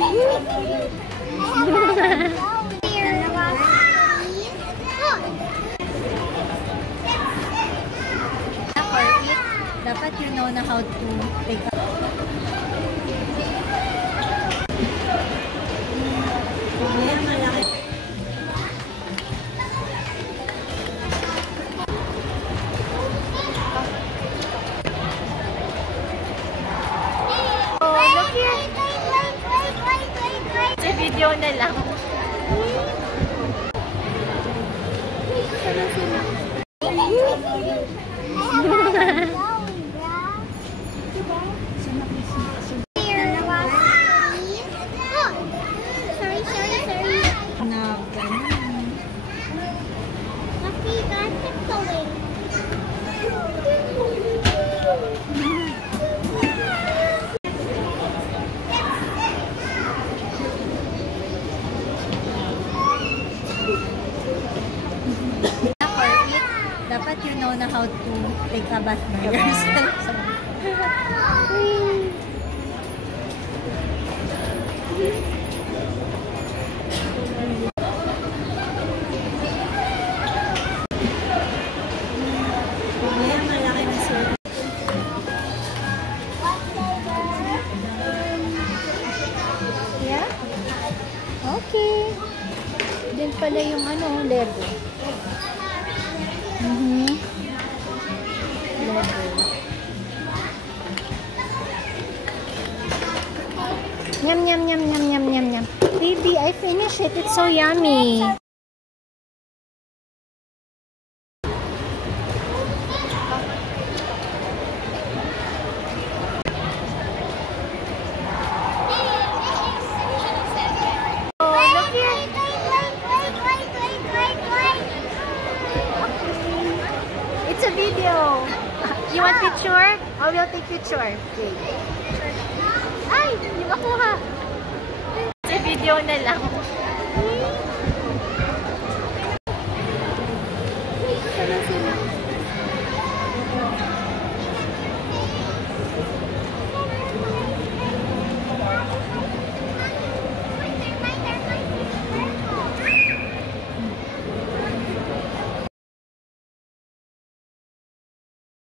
Dapat you know na how to take up. Oh, look here. Sa video na lang. Dapat you know na how to take a bath by yourself. Yeah? Okay. Din pala yung ano, Lego. Yum, yum, yum, yum, yum, yum, yum. Baby, I finished it. It's so yummy. Oh, look here. It's a video. You want picture? I will take picture. Okay. Ay, hindi makuha. Sa video na lang.